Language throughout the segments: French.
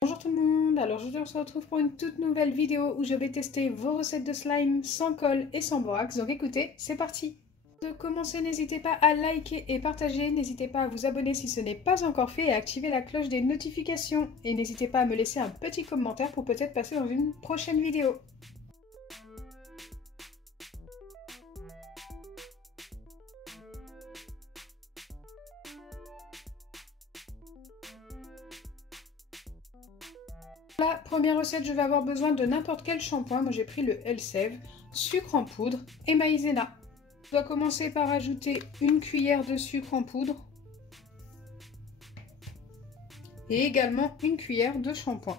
Bonjour tout le monde, alors aujourd'hui on se retrouve pour une toute nouvelle vidéo où je vais tester vos recettes de slime sans colle et sans borax, donc écoutez, c'est parti. De commencer, n'hésitez pas à liker et partager, n'hésitez pas à vous abonner si ce n'est pas encore fait et à activer la cloche des notifications. Et n'hésitez pas à me laisser un petit commentaire pour peut-être passer dans une prochaine vidéo. Pour la première recette, je vais avoir besoin de n'importe quel shampoing. Moi j'ai pris le Elseve, sucre en poudre et maïzena. Je dois commencer par ajouter une cuillère de sucre en poudre et également une cuillère de shampoing.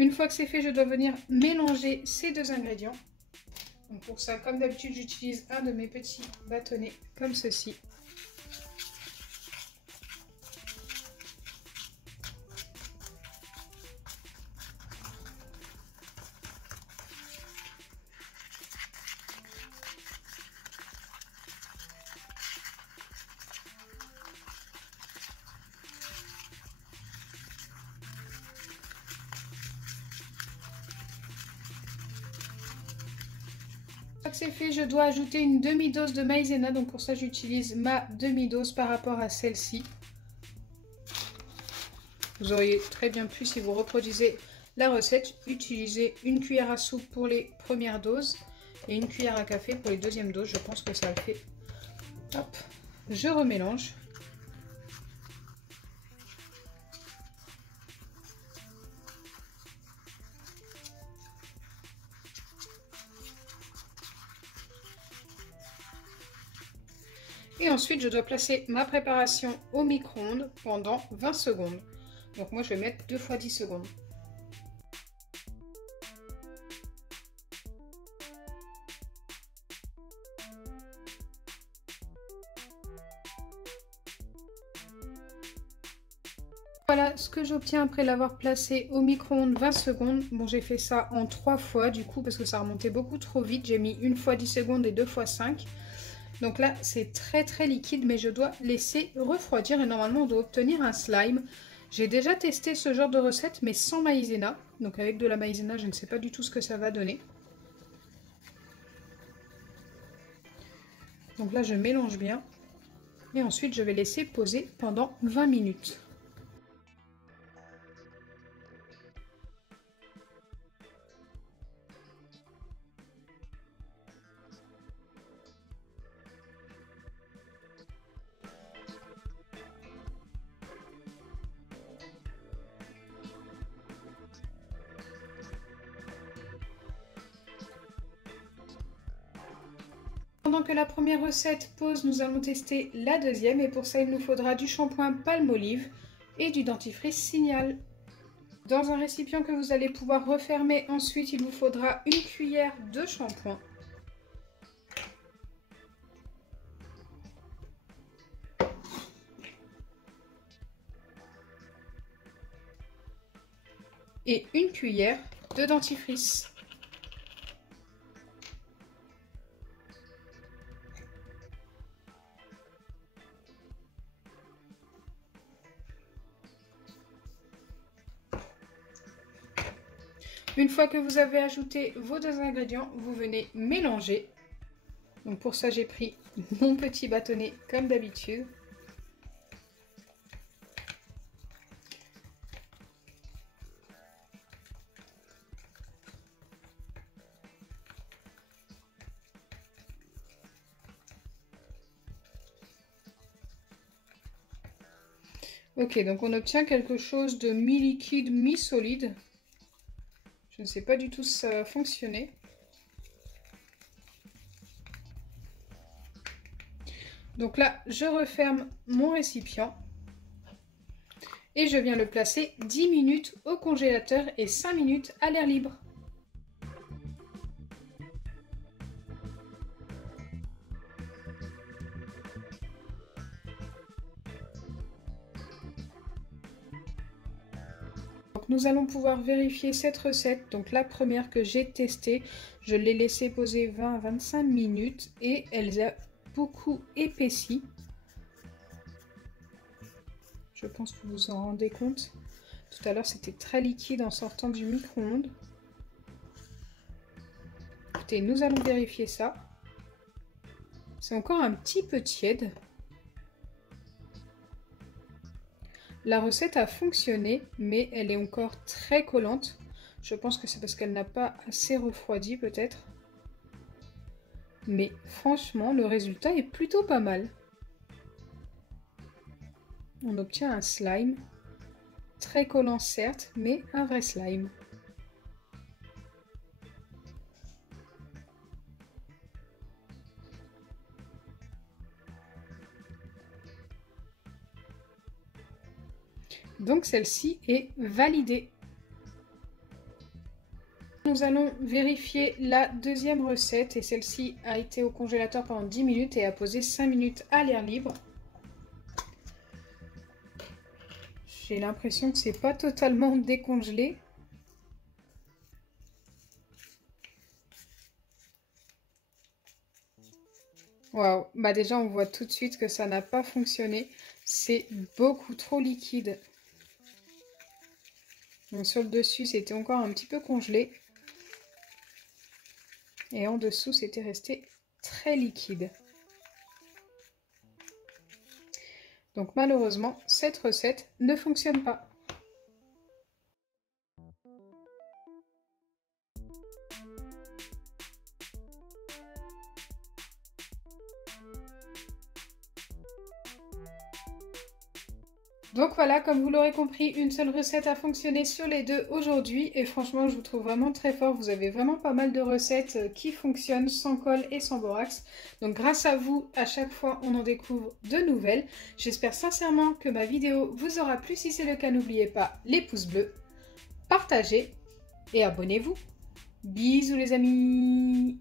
Une fois que c'est fait, je dois venir mélanger ces deux ingrédients. Donc pour ça, comme d'habitude, j'utilise un de mes petits bâtonnets comme ceci. Une fois que c'est fait, je dois ajouter une demi-dose de maïzena. Donc pour ça, j'utilise ma demi-dose par rapport à celle-ci. Vous auriez très bien pu, si vous reproduisez la recette, utiliser une cuillère à soupe pour les premières doses et une cuillère à café pour les deuxièmes doses. Je pense que ça le fait. Hop, je remélange. Et ensuite, je dois placer ma préparation au micro-ondes pendant 20 secondes. Donc moi, je vais mettre 2 fois 10 secondes. Voilà ce que j'obtiens après l'avoir placé au micro-ondes 20 secondes. Bon, j'ai fait ça en 3 fois du coup parce que ça remontait beaucoup trop vite. J'ai mis 1 fois 10 secondes et 2 fois 5. Donc là, c'est très liquide, mais je dois laisser refroidir et normalement, on doit obtenir un slime. J'ai déjà testé ce genre de recette, mais sans maïzena. Donc avec de la maïzena, je ne sais pas du tout ce que ça va donner. Donc là, je mélange bien. Et ensuite, je vais laisser poser pendant 20 minutes. Pendant que la première recette pose, nous allons tester la deuxième et pour ça il nous faudra du shampoing Palmolive et du dentifrice Signal. Dans un récipient que vous allez pouvoir refermer ensuite, il vous faudra une cuillère de shampoing. Et une cuillère de dentifrice. Une fois que vous avez ajouté vos deux ingrédients, vous venez mélanger. Donc pour ça, j'ai pris mon petit bâtonnet comme d'habitude. Ok, donc on obtient quelque chose de mi-liquide, mi-solide. Je ne sais pas du tout si ça va fonctionner. Donc là, je referme mon récipient. Et je viens le placer 10 minutes au congélateur et 5 minutes à l'air libre. Donc nous allons pouvoir vérifier cette recette. Donc la première que j'ai testée, je l'ai laissée poser 20 à 25 minutes et elle a beaucoup épaissi. Je pense que vous vous en rendez compte. Tout à l'heure c'était très liquide en sortant du micro-ondes. Écoutez, nous allons vérifier ça. C'est encore un petit peu tiède. La recette a fonctionné, mais elle est encore très collante. Je pense que c'est parce qu'elle n'a pas assez refroidi peut-être. Mais franchement, le résultat est plutôt pas mal. On obtient un slime. Très collant certes, mais un vrai slime. Donc celle-ci est validée. Nous allons vérifier la deuxième recette et celle-ci a été au congélateur pendant 10 minutes et a posé 5 minutes à l'air libre. J'ai l'impression que c'est pas totalement décongelé. Waouh, bah déjà on voit tout de suite que ça n'a pas fonctionné. C'est beaucoup trop liquide. Donc sur le dessus, c'était encore un petit peu congelé. Et en dessous, c'était resté très liquide. Donc malheureusement, cette recette ne fonctionne pas. Donc voilà, comme vous l'aurez compris, une seule recette a fonctionné sur les deux aujourd'hui et franchement je vous trouve vraiment très fort. Vous avez vraiment pas mal de recettes qui fonctionnent sans colle et sans borax. Donc grâce à vous, à chaque fois on en découvre de nouvelles. J'espère sincèrement que ma vidéo vous aura plu. Si c'est le cas, n'oubliez pas les pouces bleus, partagez et abonnez-vous. Bisous les amis!